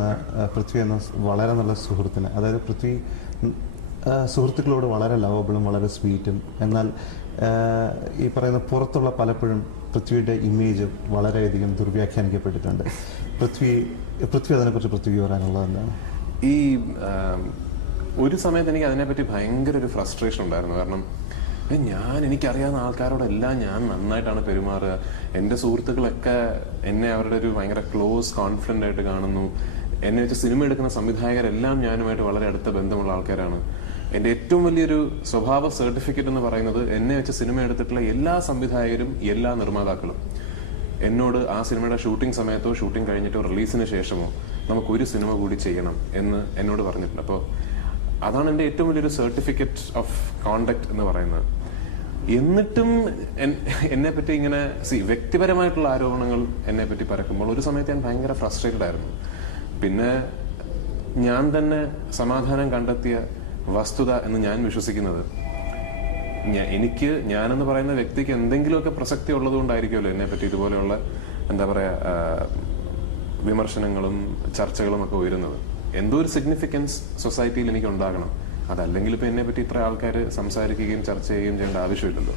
പറയുന്ന പൃഥ്വി എന്ന വളരെ നല്ല സുഹൃത്തിന്, അതായത് പൃഥ്വി സുഹൃത്തുക്കളോട് വളരെ ലവബിളും വളരെ സ്വീറ്റും, എന്നാൽ ഈ പറയുന്ന പുറത്തുള്ള പലപ്പോഴും പൃഥ്വിയുടെ ഇമേജ് വളരെയധികം ദുർവ്യാഖ്യാനിക്കപ്പെട്ടിട്ടുണ്ട്. പൃഥ്വി അതിനെക്കുറിച്ച് പൃഥ്വി പറയാനുള്ളത് എന്താണ്? ഈ ഒരു സമയത്ത് എനിക്ക് അതിനെപ്പറ്റി ഭയങ്കര ഒരു ഫ്രസ്ട്രേഷൻ ഉണ്ടായിരുന്നു. കാരണം എനിക്കറിയാവുന്ന ആൾക്കാരോടെല്ലാം ഞാൻ നന്നായിട്ടാണ് പെരുമാറുക. എൻ്റെ സുഹൃത്തുക്കളൊക്കെ എന്നെ അവരുടെ ഒരു ഭയങ്കര ക്ലോസ് കോൺഫിഡൻ്റ് ആയിട്ട് കാണുന്നു. എന്നെ വെച്ച് സിനിമ എടുക്കുന്ന സംവിധായകരെല്ലാം ഞാനുമായിട്ട് വളരെ അടുത്ത ബന്ധമുള്ള ആൾക്കാരാണ്. എൻ്റെ ഏറ്റവും വലിയൊരു സ്വഭാവ സർട്ടിഫിക്കറ്റ് എന്ന് പറയുന്നത് എന്നെ വെച്ച് സിനിമ എടുത്തിട്ടുള്ള എല്ലാ സംവിധായകരും എല്ലാ നിർമ്മാതാക്കളും എന്നോട് ആ സിനിമയുടെ ഷൂട്ടിംഗ് സമയത്തോ ഷൂട്ടിംഗ് കഴിഞ്ഞിട്ടോ റിലീസിന് ശേഷമോ നമുക്കൊരു സിനിമ കൂടി ചെയ്യണം എന്ന് എന്നോട് പറഞ്ഞിട്ടുണ്ട്. അപ്പോൾ അതാണ് എൻ്റെ ഏറ്റവും വലിയൊരു സർട്ടിഫിക്കറ്റ് ഓഫ് കോണ്ടക്ട് എന്ന് പറയുന്നത്. എന്നിട്ടും എന്നെ പറ്റി ഇങ്ങനെ വ്യക്തിപരമായിട്ടുള്ള ആരോപണങ്ങൾ എന്നെ പറ്റി പരക്കുമ്പോൾ ഒരു സമയത്ത് ഞാൻ ഭയങ്കര ഫ്രസ്ട്രേറ്റഡ് ആയിരുന്നു. പിന്നെ ഞാൻ തന്നെ സമാധാനം കണ്ടെത്തിയ വസ്തുത എന്ന് ഞാൻ വിശ്വസിക്കുന്നത്, ഞാനെന്ന് പറയുന്ന വ്യക്തിക്ക് എന്തെങ്കിലുമൊക്കെ പ്രസക്തി ഉള്ളത് കൊണ്ടായിരിക്കുമല്ലോ എന്നെ പറ്റി ഇതുപോലെയുള്ള എന്താ പറയാ വിമർശനങ്ങളും ചർച്ചകളും ഒക്കെ ഉയരുന്നത്. എന്തോ ഒരു സിഗ്നിഫിക്കൻസ് സൊസൈറ്റിയിൽ എനിക്ക് ഉണ്ടാകണം. അതല്ലെങ്കിൽ ഇപ്പൊ എന്നെ പറ്റി ഇത്ര ആൾക്കാർ സംസാരിക്കുകയും ചർച്ച ചെയ്യുകയും ചെയ്യേണ്ട ആവശ്യമില്ലല്ലോ.